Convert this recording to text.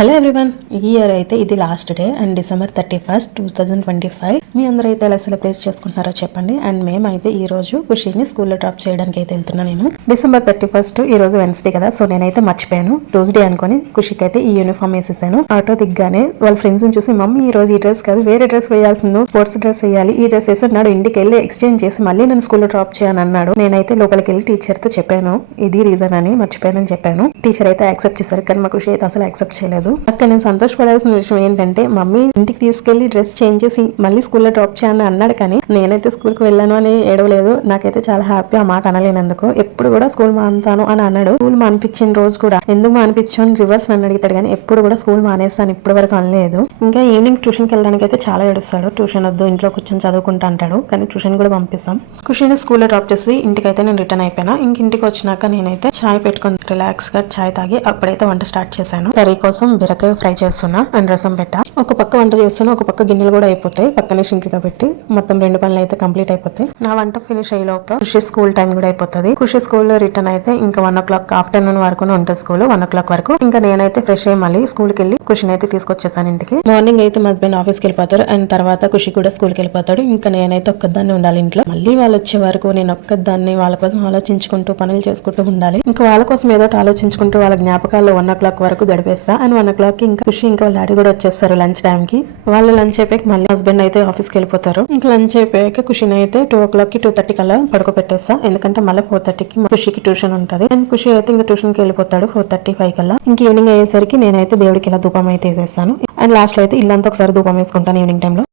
Hello everyone, ఈ year అయితే ఇది last day and December 31st, 2025 మీ అందరూ అయితే ఎలా సెలబ్రేట్ చేసుకుంటున్నారో చెప్పండి. అండ్ మేమైతే ఈ రోజు ఖుషిని స్కూల్లో డ్రాప్ చేయడానికి అయితే వెళ్తున్నాను. నేను December 31st ఈ రోజు వెన్స్డే కదా, సో నేనైతే మర్చిపోయాను. ట్యూస్డే అనుకుని ఖుషికి అయితే ఈ యూనిఫామ్ వేసేసాను. ఆటో దిగ్గానే వాళ్ళ ఫ్రెండ్స్ ని చూసి, మమ్మీ ఈ రోజు ఈ డ్రెస్ కాదు వేరే డ్రెస్ వేయాల్సిందో, స్పోర్ట్స్ డ్రెస్ వేయాలి, ఈ డ్రెస్ వేస్తున్నాడు, ఇంటికి వెళ్ళి ఎక్స్చేంజ్ చేసి మళ్ళీ నేను స్కూల్లో డ్రాప్ చేయని అన్నాడు. నేనైతే లోపలికి వెళ్ళి టీచర్ తో చెప్పాను ఇది రీజన్ అని, మర్చిపోయానని చెప్పాను. టీచర్ అయితే యాక్సెప్ట్ చేశారు, కానీ మా ఖుషి అయితే అసలు యాక్సెప్ట్ చేయలేదు. అక్కడ నేను సంతోషపడాల్సిన విషయం ఏంటంటే, మమ్మీ ఇంటికి తీసుకెళ్లి డ్రెస్ చేంజ్ చేసి మళ్ళీ స్కూల్లో డ్రాప్ చేయని అన్నాడు, కానీ నేనైతే స్కూల్ కి వెళ్ళాను అని ఏడవలేదు. నాకైతే చాలా హ్యాపీ ఆ మాట అనలేనందుకు. ఎప్పుడు కూడా స్కూల్ మానుతాను అని అన్నాడు. స్కూల్ మానిపించిన రోజు కూడా ఎందుకు మానిపించు అని రివర్స్ నన్ను అడిగితాడు, కానీ ఎప్పుడు కూడా స్కూల్ మానేస్తాను ఇప్పటి వరకు అనలేదు. ఇంకా ఈవినింగ్ ట్యూషన్ కి వెళ్ళడానికి అయితే చాలా ఏడుస్తాడు. ట్యూషన్ వద్దు, ఇంట్లో కూర్చొని చదువుకుంటా అంటాడు, కానీ ట్యూషన్ కూడా పంపిస్తాం. ఖుషిని స్కూల్లో డ్రాప్ చేసి ఇంటికైతే నేను రిటర్న్ అయిపోయినా. ఇంటికి వచ్చినాక నేనైతే చాయ్ పెట్టుకుని రిలాక్స్ గా చాయ్ తాగి అప్పుడైతే వంట స్టార్ట్ చేశాను. కర్రీ కోసం బీరకాయ ఫ్రై చేస్తున్నా అండ్ రసం పెట్టా. ఒక పక్క వంట చేస్తున్నా, ఒక పక్క గిన్నెలు కూడా అయిపోతాయి. పక్కనే షింక్ పెట్టి మొత్తం 2 పనులు అయితే కంప్లీట్ అయిపోతాయి. నా వంట ఫినిష్ అయ్యే లోపల ఖుషి స్కూల్ టైం కూడా అయిపోతుంది. ఖుషి స్కూల్ లో రిటర్న్ అయితే ఇంకా 1 o'clock ఆఫ్టర్నూన్ వరకు ఉంటుంది స్కూల్. 1 o'clock వరకు ఇంకా నేనైతే ఫ్రెష్ అయ్యి మళ్ళీ స్కూల్ కి వెళ్ళి ఖుషిని అయితే తీసుకొచ్చేసాను ఇంటికి. మార్నింగ్ అయితే మా హస్బెండ్ ఆఫీస్కి వెళ్ళిపోతారు అండ్ తర్వాత ఖుషి కూడా స్కూల్ కి వెళ్ళిపోతాడు. ఇంకా నేనైతే ఒక్కదాన్ని ఉండాలి ఇంట్లో. మళ్ళీ వాళ్ళు వచ్చే వరకు నేను ఒక్కదాన్ని వాళ్ళ కోసం ఆలోచించుకుంటూ పనులు చేసుకుంటూ ఉండాలి. ఇంకా వాళ్ళ కోసం ఏదో ఆలోచించుకుంటూ వాళ్ళ జ్ఞాపకాల్లో 1 o'clock వరకు గడిపేస్తా. అండ్ 1 o'clock ఇంకా ఖుషి ఇంకా వాళ్ళ డాడీ కూడా వచ్చేస్తారు లంచ్ టైం కి. వాళ్ళు లంచ్ అయిపోయాక మళ్ళీ హస్బెండ్ అయితే ఆఫీస్కి వెళ్ళిపోతారు. ఇంకా లంచ్ అయిపోయాక ఖుషిని అయితే 2 o'clock కి 2:30 కల్లా పడుకోబెట్టేస్తా. ఎందుకంటే మళ్ళీ 4:30 కి ఖుషికి ట్యూషన్ ఉంటుంది. అండ్ ఖుషి అయితే ఇంకా ట్యూషన్ కి వెళ్ళిపోతాడు 4:35 కల్లా. ఇంక ఈవినింగ్ అయ్యేసరికి నేనైతే దేవుడికి ఇలా ధూపం అయితే వేసేస్తాను. అండ్ లాస్ట్ లో అయితే ఇల్లంతా ఒకసారి ధూపం వేసుకుంటాను ఈవినింగ్ టైంలో.